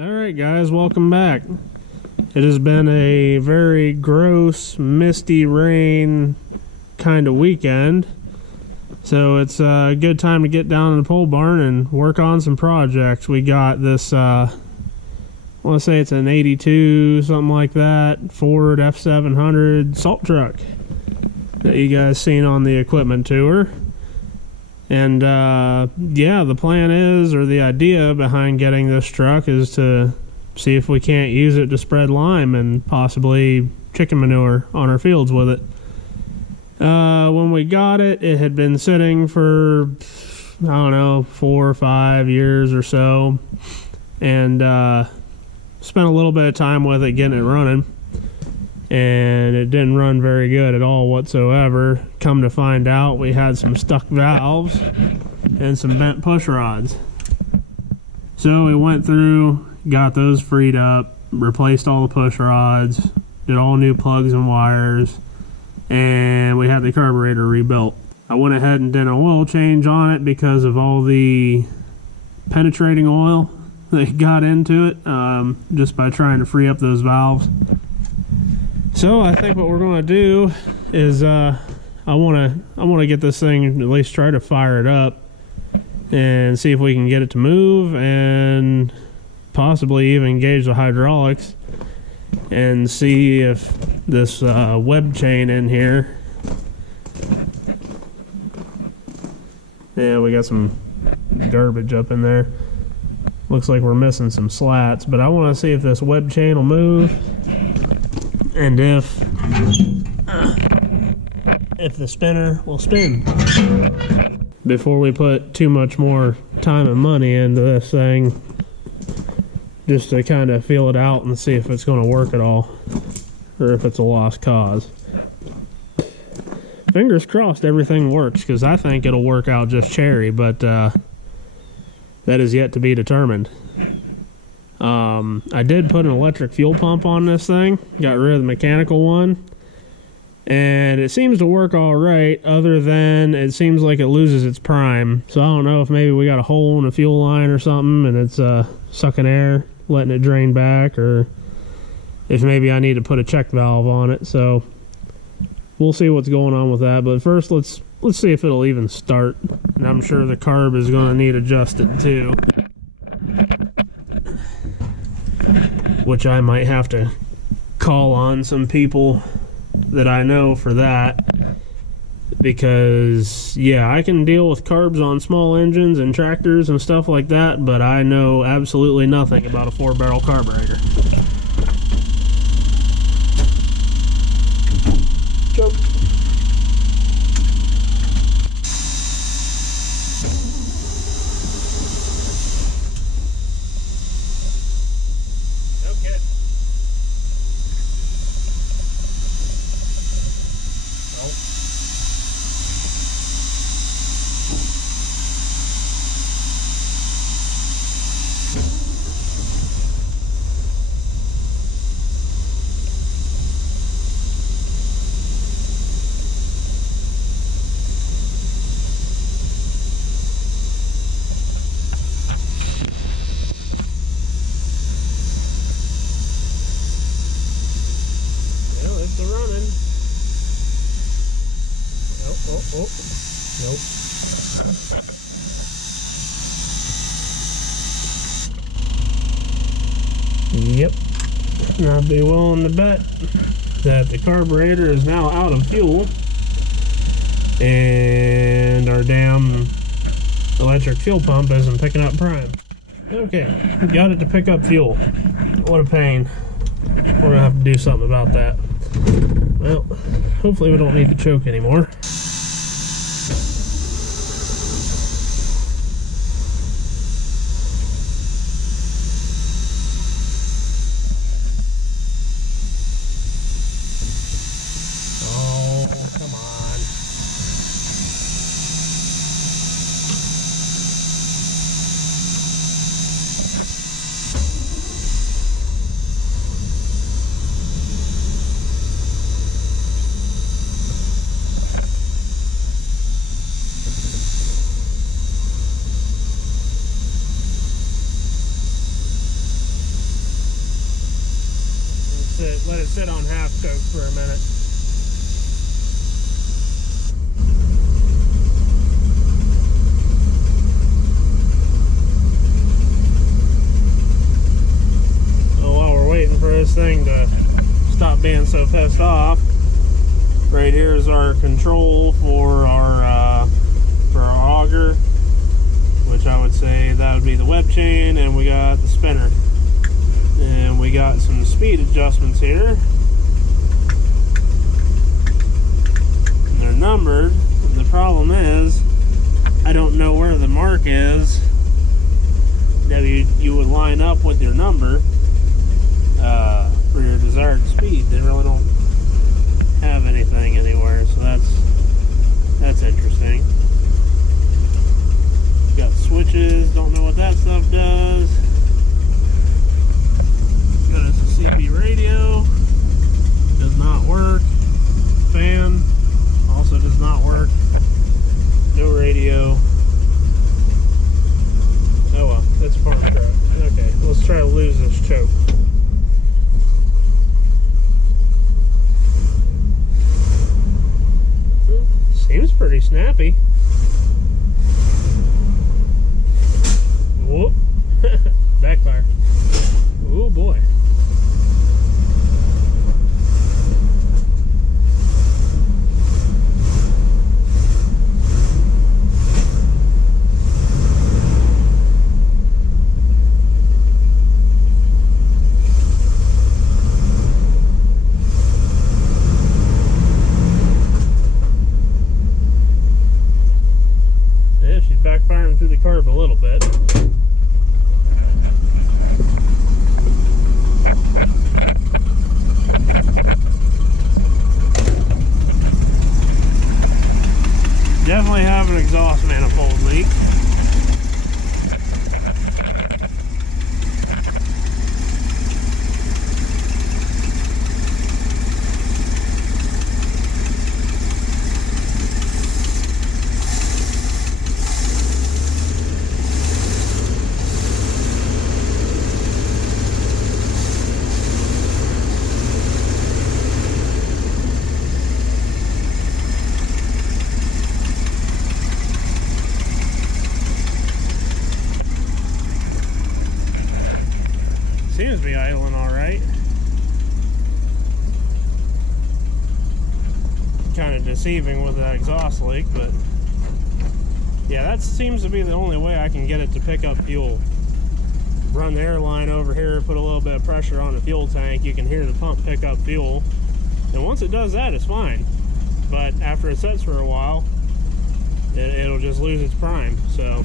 Alright guys, welcome back. It has been a very gross, misty rain kind of weekend. So it's a good time to get down in the pole barn and work on some projects. We got this, I want to say it's an 82, something like that, Ford F700 salt truck that you guys seen on the equipment tour. And yeah, the plan is, or the idea behind getting this truck is to see if we can't use it to spread lime and possibly chicken manure on our fields with it. When we got it, it had been sitting for, I don't know, 4 or 5 years or so. And spent a little bit of time with it getting it running. And it didn't run very good at all whatsoever. Come to find out, we had some stuck valves and some bent push rods. So we went through, got those freed up, replaced all the push rods, did all new plugs and wires, and we had the carburetor rebuilt. I went ahead and did an oil change on it because of all the penetrating oil that got into it, just by trying to free up those valves. So I think what we're going to do is I want to get this thing, at least try to fire it up and see if we can get it to move and possibly even gauge the hydraulics and see if this web chain in here. Yeah, we got some garbage up in there. Looks like we're missing some slats, but I want to see if this web chain will move. And if the spinner will spin before we put too much more time and money into this thing, just to kind of feel it out and see if it's going to work at all or if it's a lost cause. Fingers crossed everything works, because I think it'll work out just cherry, but that is yet to be determined. I did put an electric fuel pump on this thing, got rid of the mechanical one, and it seems to work all right, other than it seems like it loses its prime. So I don't know if maybe we got a hole in the fuel line or something and it's sucking air, letting it drain back, or if maybe I need to put a check valve on it. So we'll see what's going on with that, but first let's see if it'll even start. And I'm sure the carb is going to need adjusted too, which I might have to call on some people that I know for that, because yeah, I can deal with carbs on small engines and tractors and stuff like that, but I know absolutely nothing about a 4-barrel carburetor. Choke. Running. Nope. Nope. Yep. I'd be willing to bet that the carburetor is now out of fuel and our damn electric fuel pump isn't picking up prime. Okay, got it to pick up fuel. What a pain. We're gonna have to do something about that. Well, hopefully we don't need to choke anymore. Oh, come on. let it sit on half coke for a minute. So while we're waiting for this thing to stop being so pissed off, right here is our control for our auger, which I would say that would be the web chain, and we got the spinner, and we got some speed adjustments here. And they're numbered. The problem is I don't know where the mark is that you would line up with your number for your desired speed. They really don't have anything anywhere, so that's interesting. Got switches, don't know what that stuff does. Got us a CB radio, does not work. Fan also does not work. No radio. Oh well, that's a farm truck. Okay, let's try to lose this choke. Seems pretty snappy. Whoop. Backfire. Oh boy. Yeah, she's backfiring through the curb a little bit. Definitely have an exhaust manifold leak. Seems to be idling all right. Kind of deceiving with that exhaust leak, but yeah, that seems to be the only way I can get it to pick up fuel. Run the air line over here, put a little bit of pressure on the fuel tank, you can hear the pump pick up fuel, and once it does that, it's fine. But after it sits for a while, it'll just lose its prime. So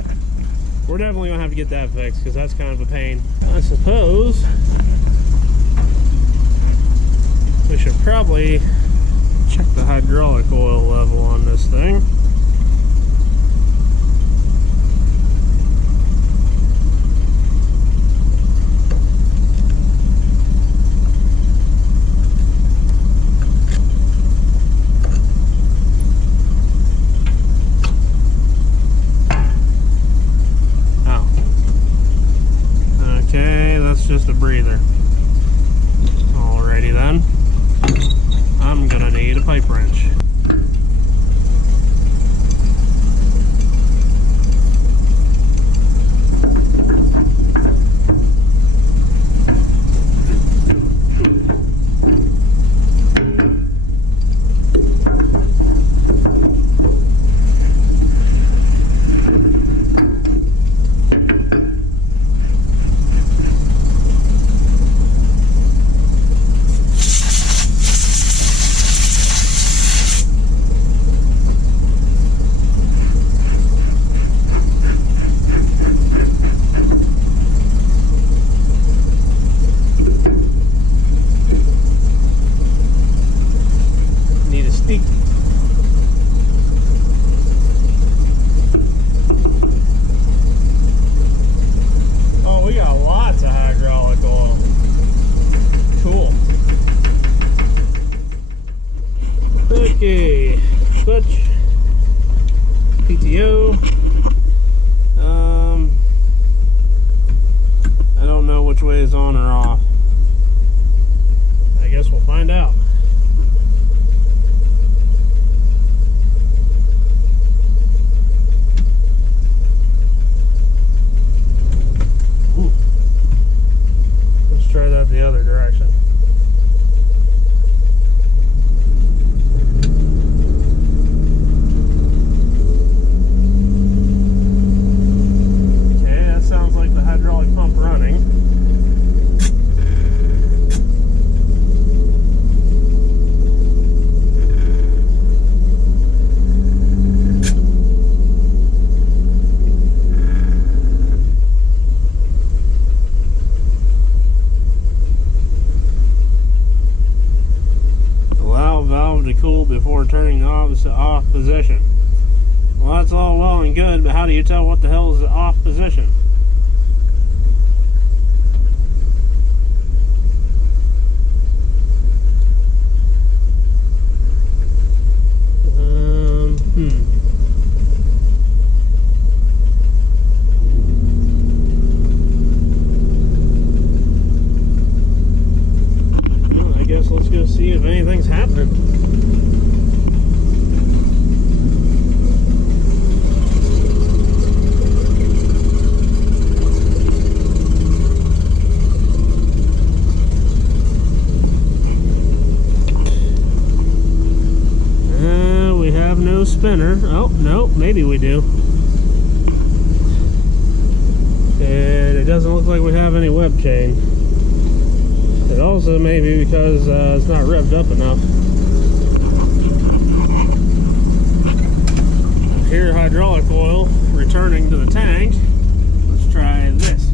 we're definitely gonna have to get that fixed, because that's kind of a pain. I suppose we should probably check the hydraulic oil level on this thing. Just a breather. Alrighty then. I'm gonna need a pipe wrench. Okay, clutch, PTO. I don't know which way is on or off. I guess find out. Ooh. Let's try that the other direction. Okay, that sounds like the hydraulic pump running. Valve to cool before turning the off position. Well, that's all well and good, but how do you tell what the hell is the off position? Well, I guess let's go see if anything's happening. We have no spinner. Oh, no, maybe we do. And it doesn't look like we have any web chain. It also may be because it's not revved up enough. Here, hydraulic oil returning to the tank. Let's try this.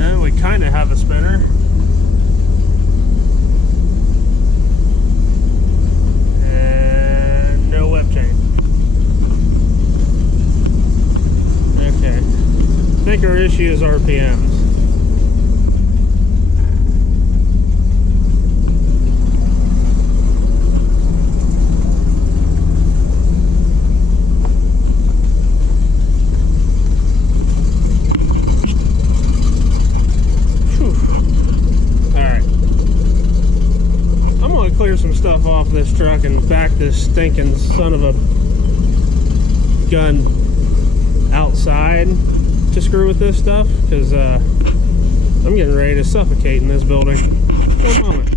And we kind of have a spinner. And no web chain. Okay. I think our issue is RPMs. Clear some stuff off this truck and back this stinking son of a gun outside to screw with this stuff, because I'm getting ready to suffocate in this building. One moment.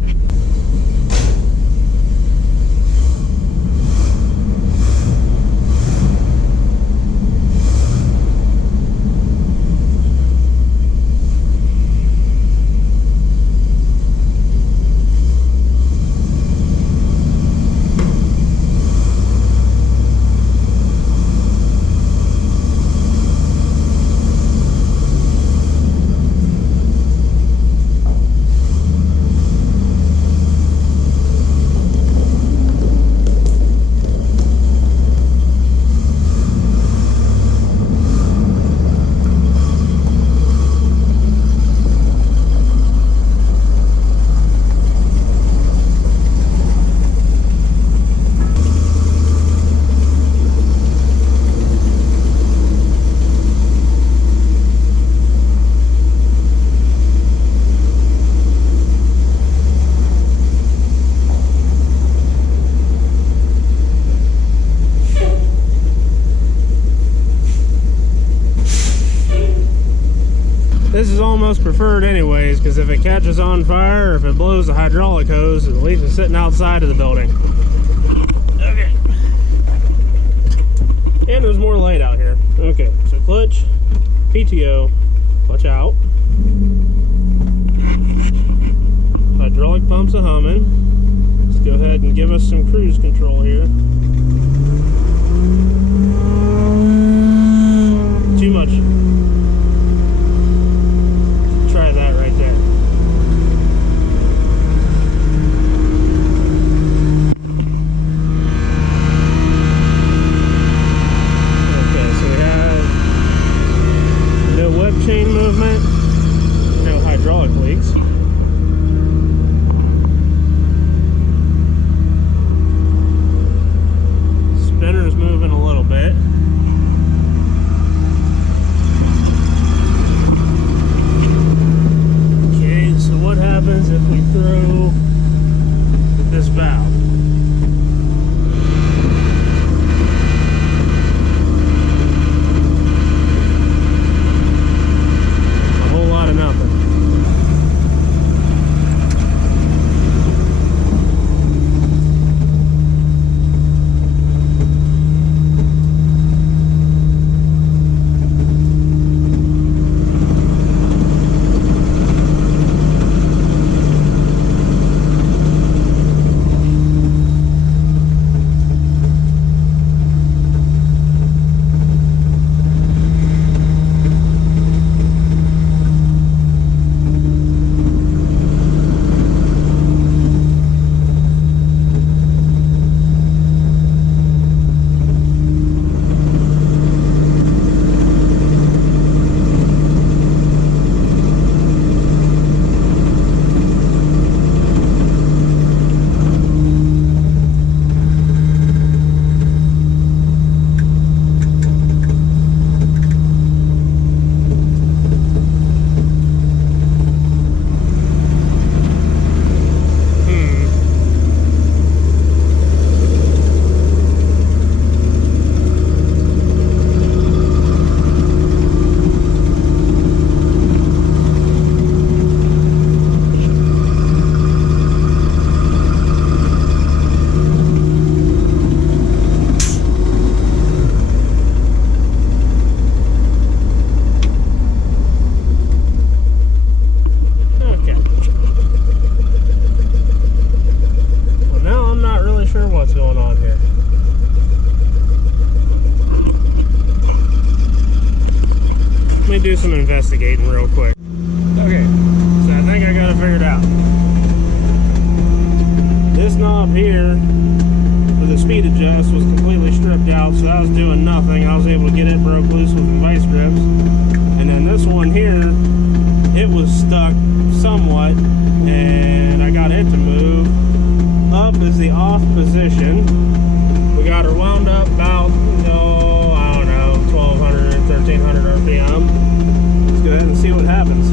This is almost preferred anyways, because if it catches on fire or if it blows the hydraulic hose, at least it's sitting outside of the building. Okay. And there's more light out here. Okay, so clutch, PTO, clutch out. Hydraulic pump's a humming. Let's go ahead and give us some cruise control here. Too much. Try that right there. Okay, so we have no web chain movement, no hydraulic leaks. going on here. Let me do some investigating real quick. Okay, so I think I got it figured out. This knob here for the speed adjust was completely stripped out, so I was doing nothing. I was able to get it broke loose with the vice grips. And then this one here, it was stuck somewhat, and I got it to move. Up is the off position. We got her wound up about, I don't know, 1200, 1300 RPM. Let's go ahead and see what happens.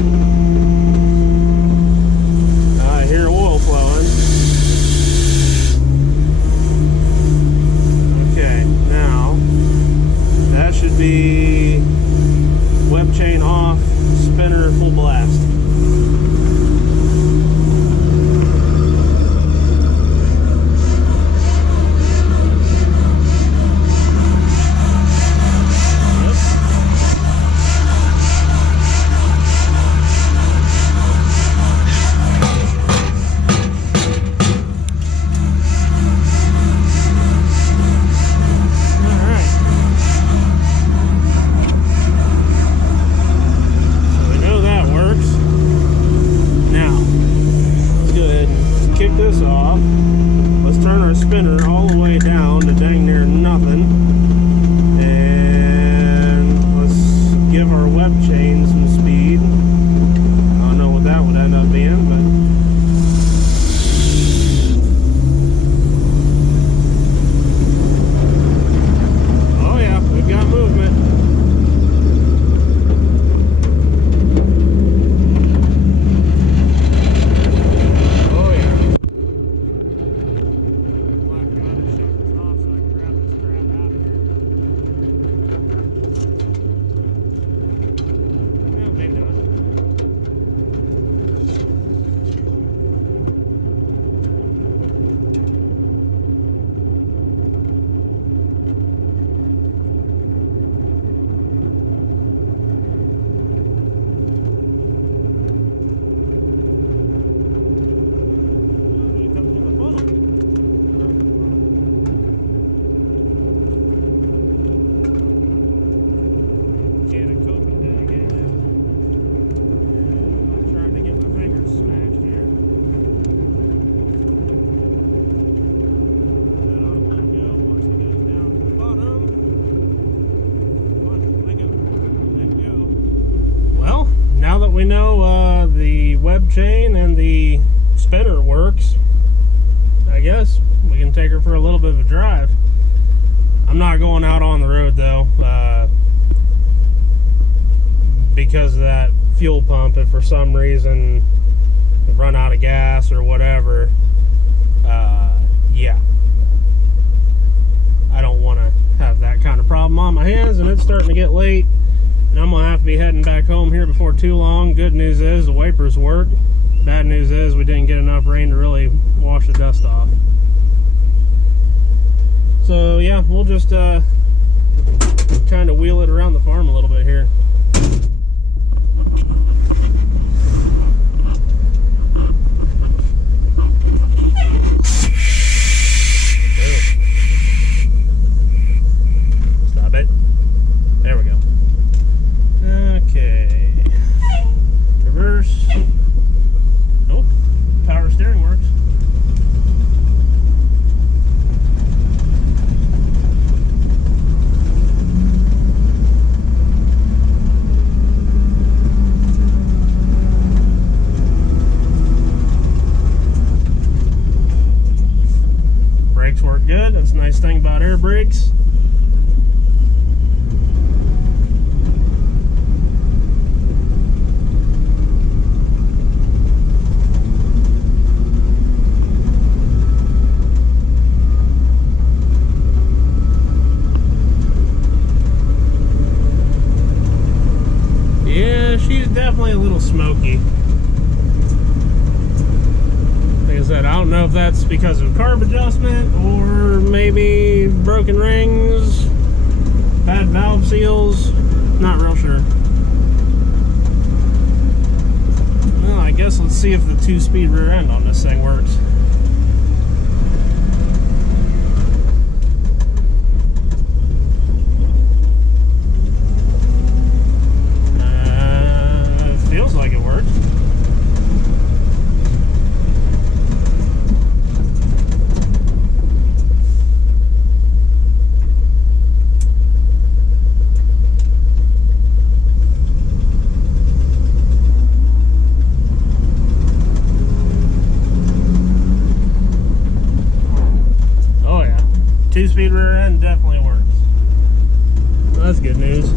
I hear oil flowing. Okay, now that should be web chain off, spinner full blast. This off. Let's turn our spinner all the way down to dang near nothing, and let's give our web chain some speed. I don't know what that would end up being, but oh yeah, we've got movement. We know the web chain and the spinner works. I guess we can take her for a little bit of a drive. I'm not going out on the road though, because of that fuel pump. If for some reason we run out of gas or whatever, yeah, I don't want to have that kind of problem on my hands, and it's starting to get late. And I'm going to have to be heading back home here before too long. Good news is the wipers work. Bad news is we didn't get enough rain to really wash the dust off. So yeah, we'll just kind of wheel it around the farm a little bit here. Stop it. There we go. Okay, reverse. Nope, power steering works. Brakes work good. That's a nice thing about air brakes. She's definitely a little smoky. Like I said, I don't know if that's because of carb adjustment or maybe broken rings, bad valve seals. Not real sure. Well, I guess let's see if the 2-speed rear end on this thing works. 2-speed rear end definitely works. Well, that's good news.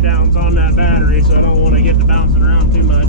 Downs on that battery, so I don't want to get to bouncing around too much.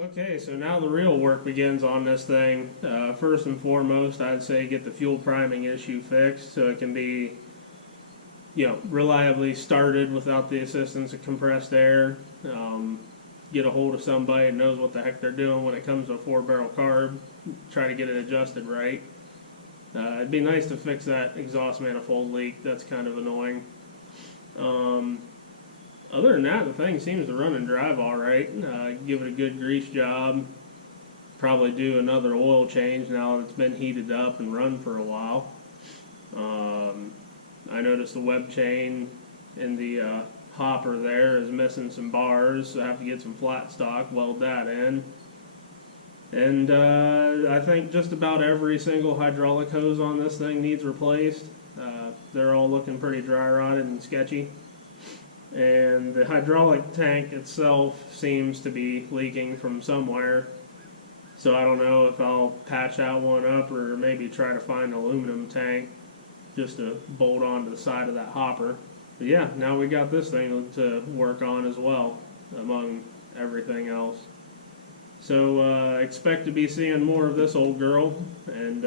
Okay, so now the real work begins on this thing. First and foremost, I'd say get the fuel priming issue fixed so it can be, reliably started without the assistance of compressed air. Get a hold of somebody that knows what the heck they're doing when it comes to a 4-barrel carb. Try to get it adjusted right. It'd be nice to fix that exhaust manifold leak. That's kind of annoying. Other than that, the thing seems to run and drive all right. Give it a good grease job. Probably do another oil change now that it's been heated up and run for a while. I noticed the web chain in the hopper there is missing some bars, so I have to get some flat stock, weld that in. And I think just about every single hydraulic hose on this thing needs replaced. They're all looking pretty dry rotted and sketchy. And the hydraulic tank itself seems to be leaking from somewhere. So I don't know if I'll patch that one up or maybe try to find an aluminum tank just to bolt onto the side of that hopper. But yeah, now we got this thing to work on as well, among everything else. So expect to be seeing more of this old girl, and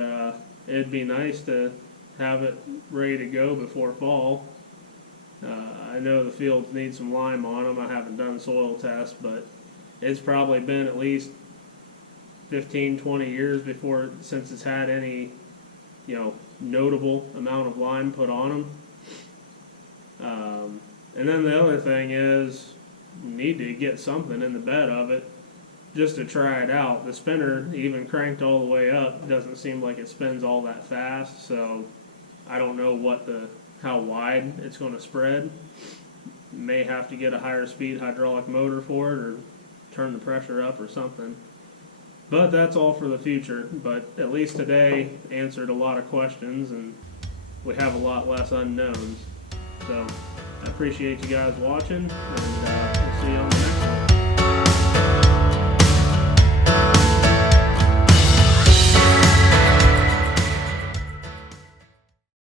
it'd be nice to have it ready to go before fall. I know the fields need some lime on them. I haven't done soil tests, but it's probably been at least 15, 20 years since it's had any, notable amount of lime put on them. And then the other thing is, you need to get something in the bed of it just to try it out. The spinner, even cranked all the way up, doesn't seem like it spins all that fast, so I don't know what the how wide it's going to spread. May have to get a higher speed hydraulic motor for it, or turn the pressure up or something. But that's all for the future. But at least today answered a lot of questions, and we have a lot less unknowns. So I appreciate you guys watching, and we'll see you on the